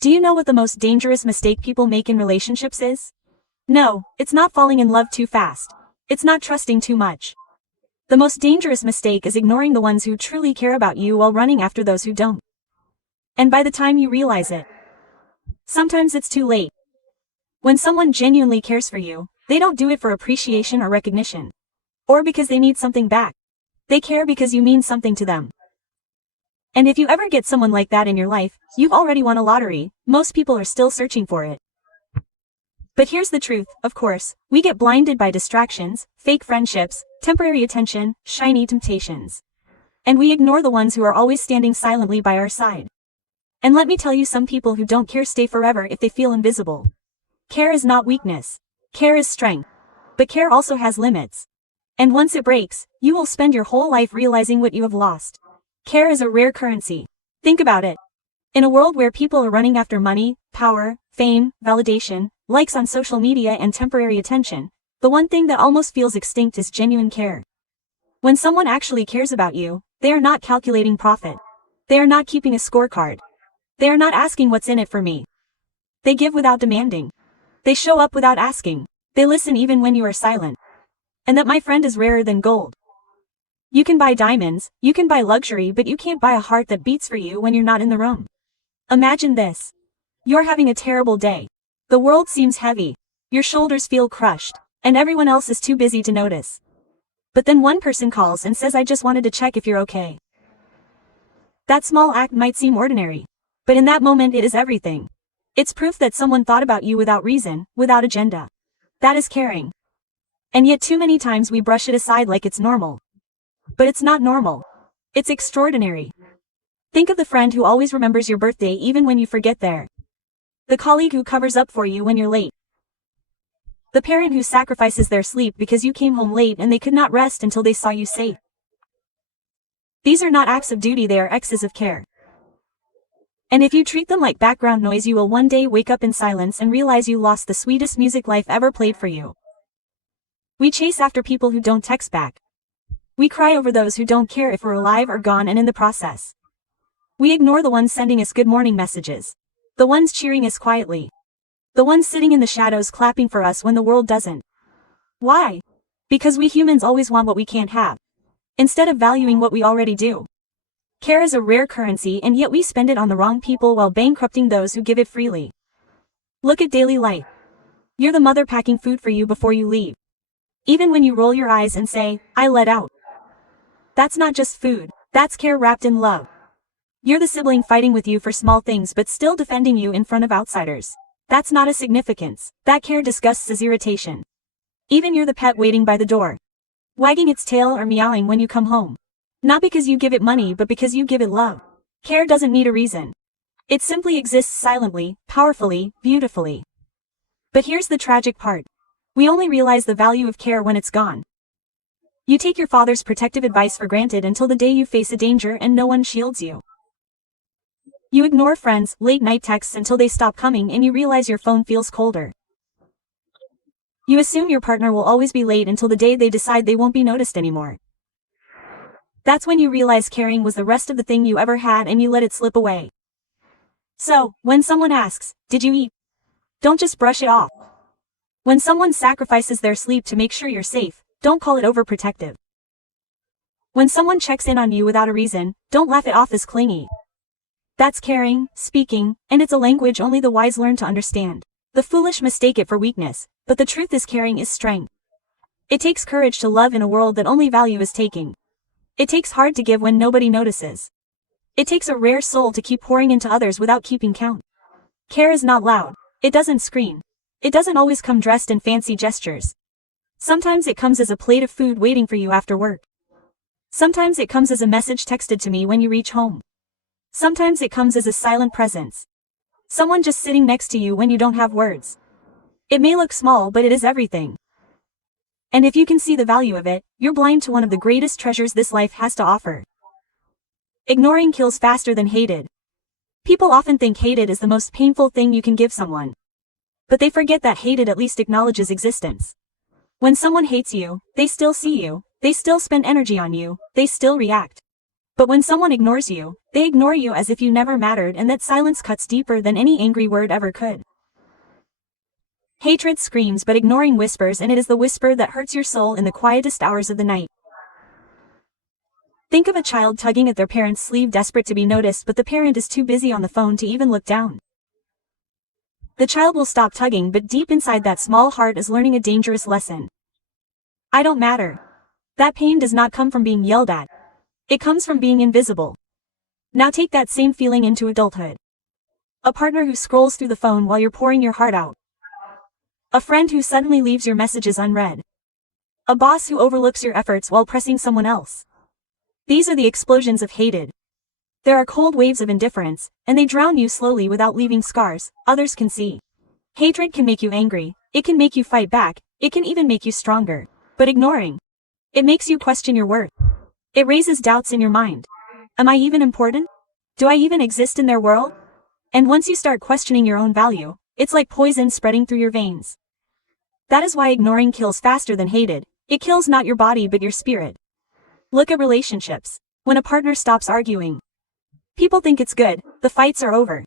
Do you know what the most dangerous mistake people make in relationships is? No, it's not falling in love too fast. It's not trusting too much. The most dangerous mistake is ignoring the ones who truly care about you while running after those who don't. And by the time you realize it, sometimes it's too late. When someone genuinely cares for you, they don't do it for appreciation or recognition, or because they need something back. They care because you mean something to them. And if you ever get someone like that in your life, you've already won a lottery. Most people are still searching for it. But here's the truth, of course, we get blinded by distractions, fake friendships, temporary attention, shiny temptations. And we ignore the ones who are always standing silently by our side. And let me tell you, some people who don't care stay forever if they feel invisible. Care is not weakness. Care is strength. But care also has limits. And once it breaks, you will spend your whole life realizing what you have lost. Care is a rare currency. Think about it. In a world where people are running after money, power, fame, validation, likes on social media and temporary attention, the one thing that almost feels extinct is genuine care. When someone actually cares about you, they are not calculating profit. They are not keeping a scorecard. They are not asking what's in it for me. They give without demanding. They show up without asking. They listen even when you are silent. And that, my friend, is rarer than gold. You can buy diamonds, you can buy luxury, but you can't buy a heart that beats for you when you're not in the room. Imagine this. You're having a terrible day. The world seems heavy. Your shoulders feel crushed, and everyone else is too busy to notice. But then one person calls and says, "I just wanted to check if you're okay." That small act might seem ordinary, but in that moment it is everything. It's proof that someone thought about you without reason, without agenda. That is caring. And yet too many times we brush it aside like it's normal. But it's not normal. It's extraordinary. Think of the friend who always remembers your birthday even when you forget there. The colleague who covers up for you when you're late. The parent who sacrifices their sleep because you came home late and they could not rest until they saw you safe. These are not acts of duty, they are acts of care. And if you treat them like background noise, you will one day wake up in silence and realize you lost the sweetest music life ever played for you. We chase after people who don't text back. We cry over those who don't care if we're alive or gone, and in the process, we ignore the ones sending us good morning messages. The ones cheering us quietly. The ones sitting in the shadows clapping for us when the world doesn't. Why? Because we humans always want what we can't have, instead of valuing what we already do. Care is a rare currency, and yet we spend it on the wrong people while bankrupting those who give it freely. Look at daily life. You're the mother packing food for you before you leave. Even when you roll your eyes and say, "I let out." That's not just food, that's care wrapped in love. You're the sibling fighting with you for small things but still defending you in front of outsiders. That's not a significance, that care disgusts as irritation. Even you're the pet waiting by the door, wagging its tail or meowing when you come home. Not because you give it money but because you give it love. Care doesn't need a reason. It simply exists silently, powerfully, beautifully. But here's the tragic part. We only realize the value of care when it's gone. You take your father's protective advice for granted until the day you face a danger and no one shields you. You ignore friends' late-night texts until they stop coming and you realize your phone feels colder. You assume your partner will always be late until the day they decide they won't be noticed anymore. That's when you realize caring was the rest of the thing you ever had and you let it slip away. So, when someone asks, "Did you eat?" don't just brush it off. When someone sacrifices their sleep to make sure you're safe, don't call it overprotective. When someone checks in on you without a reason, don't laugh it off as clingy. That's caring, speaking, and it's a language only the wise learn to understand. The foolish mistake it for weakness, but the truth is caring is strength. It takes courage to love in a world that only value is taking. It takes heart to give when nobody notices. It takes a rare soul to keep pouring into others without keeping count. Care is not loud. It doesn't scream. It doesn't always come dressed in fancy gestures. Sometimes it comes as a plate of food waiting for you after work. Sometimes it comes as a message texted to me when you reach home. Sometimes it comes as a silent presence. Someone just sitting next to you when you don't have words. It may look small, but it is everything. And if you can see the value of it, you're blind to one of the greatest treasures this life has to offer. Ignoring kills faster than hated. People often think hated is the most painful thing you can give someone. But they forget that hated at least acknowledges existence. When someone hates you, they still see you, they still spend energy on you, they still react. But when someone ignores you, they ignore you as if you never mattered, and that silence cuts deeper than any angry word ever could. Hatred screams, but ignoring whispers, and it is the whisper that hurts your soul in the quietest hours of the night. Think of a child tugging at their parent's sleeve, desperate to be noticed, but the parent is too busy on the phone to even look down. The child will stop tugging, but deep inside that small heart is learning a dangerous lesson. I don't matter. That pain does not come from being yelled at. It comes from being invisible. Now take that same feeling into adulthood. A partner who scrolls through the phone while you're pouring your heart out. A friend who suddenly leaves your messages unread. A boss who overlooks your efforts while pressing someone else. These are the explosions of hated. There are cold waves of indifference, and they drown you slowly without leaving scars others can see. Hatred can make you angry, it can make you fight back, it can even make you stronger. But ignoring, it makes you question your worth. It raises doubts in your mind. Am I even important? Do I even exist in their world? And once you start questioning your own value, it's like poison spreading through your veins. That is why ignoring kills faster than hated. It kills not your body but your spirit. Look at relationships. When a partner stops arguing, people think it's good, the fights are over.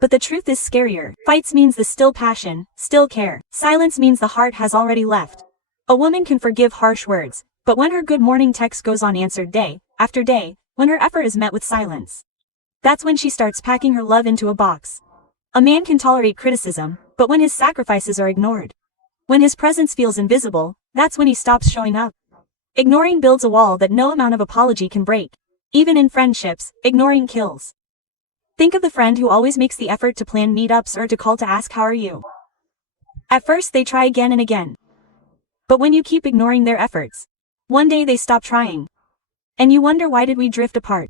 But the truth is scarier. Fights means the still passion, still care. Silence means the heart has already left. A woman can forgive harsh words, but when her good morning text goes unanswered day after day, when her effort is met with silence, that's when she starts packing her love into a box. A man can tolerate criticism, but when his sacrifices are ignored, when his presence feels invisible, that's when he stops showing up. Ignoring builds a wall that no amount of apology can break. Even in friendships, ignoring kills. Think of the friend who always makes the effort to plan meetups or to call to ask how are you. At first they try again and again. But when you keep ignoring their efforts, one day they stop trying. And you wonder, why did we drift apart?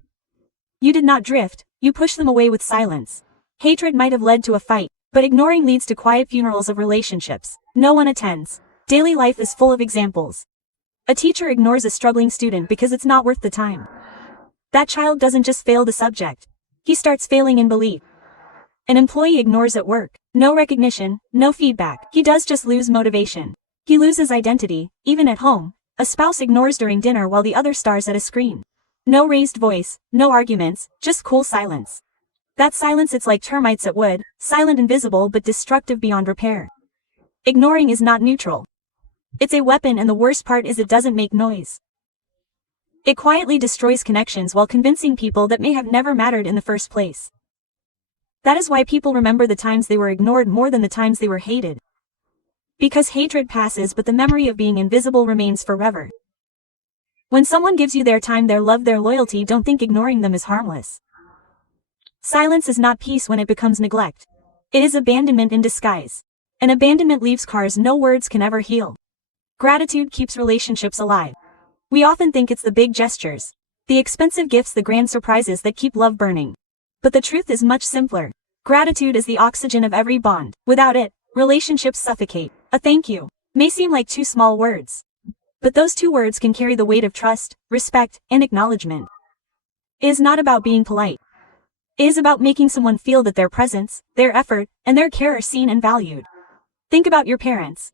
You did not drift, you pushed them away with silence. Hatred might have led to a fight, but ignoring leads to quiet funerals of relationships no one attends. Daily life is full of examples. A teacher ignores a struggling student because it's not worth the time. That child doesn't just fail the subject. He starts failing in belief. An employee ignores at work. No recognition, no feedback. He does just lose motivation. He loses identity, even at home. A spouse ignores during dinner while the other stars at a screen. No raised voice, no arguments, just cool silence. That silence, it's like termites at wood, silent and visible but destructive beyond repair. Ignoring is not neutral. It's a weapon, and the worst part is it doesn't make noise. It quietly destroys connections while convincing people that may have never mattered in the first place. That is why people remember the times they were ignored more than the times they were hated. Because hatred passes, but the memory of being invisible remains forever. When someone gives you their time, their love, their loyalty, don't think ignoring them is harmless. Silence is not peace when it becomes neglect. It is abandonment in disguise. And abandonment leaves scars no words can ever heal. Gratitude keeps relationships alive. We often think it's the big gestures, the expensive gifts, the grand surprises that keep love burning. But the truth is much simpler. Gratitude is the oxygen of every bond. Without it, relationships suffocate. A thank you may seem like two small words, but those two words can carry the weight of trust, respect, and acknowledgement. It is not about being polite. It is about making someone feel that their presence, their effort, and their care are seen and valued. Think about your parents.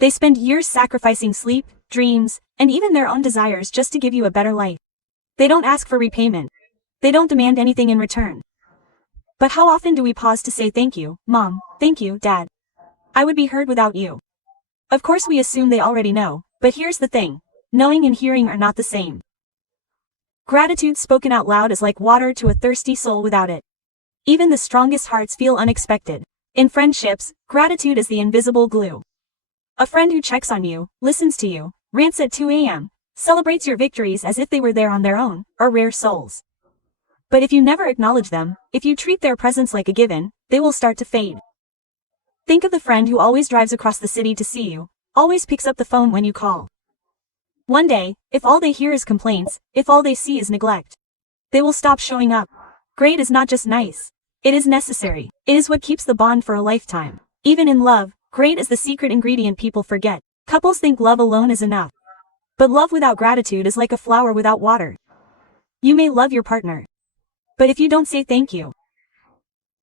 They spend years sacrificing sleep, dreams, and even their own desires just to give you a better life. They don't ask for repayment. They don't demand anything in return. But how often do we pause to say thank you, Mom, thank you, Dad? I would be heard without you. Of course we assume they already know, but here's the thing. Knowing and hearing are not the same. Gratitude spoken out loud is like water to a thirsty soul. Without it, even the strongest hearts feel unexpected. In friendships, gratitude is the invisible glue. A friend who checks on you, listens to you, rants at 2 a.m., celebrates your victories as if they were there on their own, are rare souls. But if you never acknowledge them, if you treat their presence like a given, they will start to fade. Think of the friend who always drives across the city to see you, always picks up the phone when you call. One day, if all they hear is complaints, if all they see is neglect, they will stop showing up. Great is not just nice. It is necessary. It is what keeps the bond for a lifetime. Even in love, great is the secret ingredient people forget. Couples think love alone is enough. But love without gratitude is like a flower without water. You may love your partner, but if you don't say thank you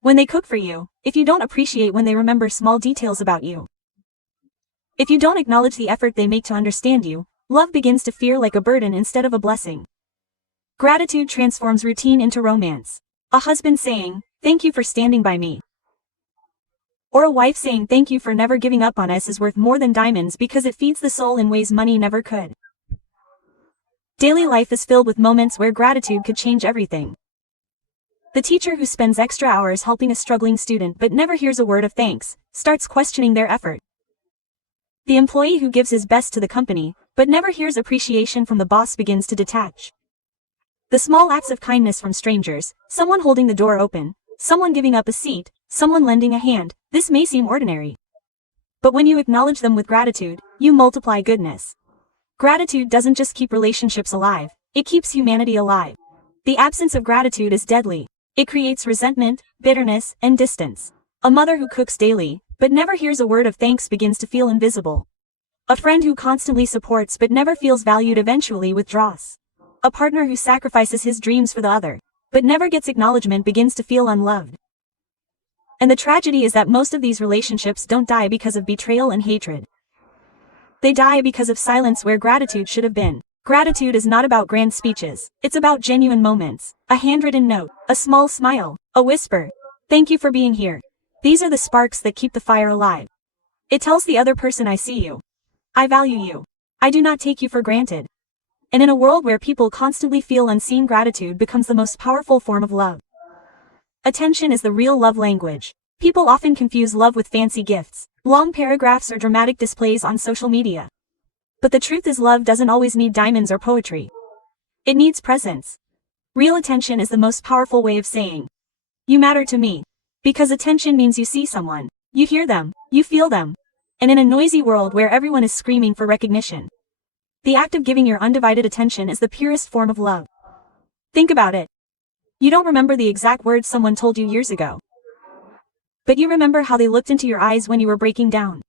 when they cook for you, if you don't appreciate when they remember small details about you, if you don't acknowledge the effort they make to understand you, love begins to feel like a burden instead of a blessing. Gratitude transforms routine into romance. A husband saying, "Thank you for standing by me." Or a wife saying, "Thank you for never giving up on us," is worth more than diamonds because it feeds the soul in ways money never could. Daily life is filled with moments where gratitude could change everything. The teacher who spends extra hours helping a struggling student but never hears a word of thanks, starts questioning their effort. The employee who gives his best to the company, but never hears appreciation from the boss, begins to detach. The small acts of kindness from strangers, someone holding the door open, someone giving up a seat, someone lending a hand, this may seem ordinary. But when you acknowledge them with gratitude, you multiply goodness. Gratitude doesn't just keep relationships alive, it keeps humanity alive. The absence of gratitude is deadly. It creates resentment, bitterness, and distance. A mother who cooks daily, but never hears a word of thanks, begins to feel invisible. A friend who constantly supports but never feels valued eventually withdraws. A partner who sacrifices his dreams for the other, but never gets acknowledgement, begins to feel unloved. And the tragedy is that most of these relationships don't die because of betrayal and hatred. They die because of silence where gratitude should have been. Gratitude is not about grand speeches, it's about genuine moments. A handwritten note, a small smile, a whisper. "Thank you for being here." These are the sparks that keep the fire alive. It tells the other person, "I see you. I value you. I do not take you for granted." And in a world where people constantly feel unseen, gratitude becomes the most powerful form of love. Attention is the real love language. People often confuse love with fancy gifts, long paragraphs, or dramatic displays on social media. But the truth is, love doesn't always need diamonds or poetry. It needs presence. Real attention is the most powerful way of saying, "You matter to me." Because attention means you see someone, you hear them, you feel them. And in a noisy world where everyone is screaming for recognition, the act of giving your undivided attention is the purest form of love. Think about it. You don't remember the exact words someone told you years ago, but you remember how they looked into your eyes when you were breaking down.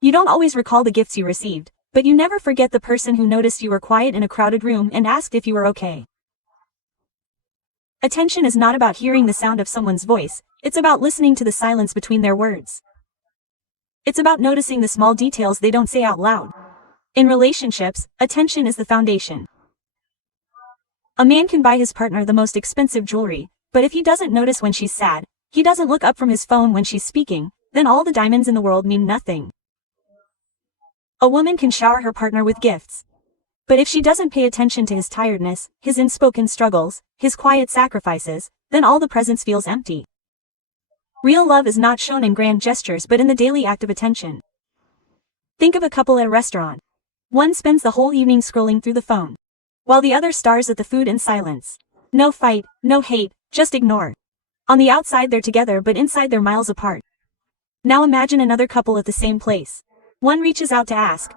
You don't always recall the gifts you received, but you never forget the person who noticed you were quiet in a crowded room and asked if you were okay. Attention is not about hearing the sound of someone's voice, it's about listening to the silence between their words. It's about noticing the small details they don't say out loud. In relationships, attention is the foundation. A man can buy his partner the most expensive jewelry, but if he doesn't notice when she's sad, he doesn't look up from his phone when she's speaking, then all the diamonds in the world mean nothing. A woman can shower her partner with gifts, but if she doesn't pay attention to his tiredness, his unspoken struggles, his quiet sacrifices, then all the presents feels empty. Real love is not shown in grand gestures but in the daily act of attention. Think of a couple at a restaurant. One spends the whole evening scrolling through the phone, while the other stars at the food in silence. No fight, no hate, just ignore. On the outside they're together but inside they're miles apart. Now imagine another couple at the same place. One reaches out to ask,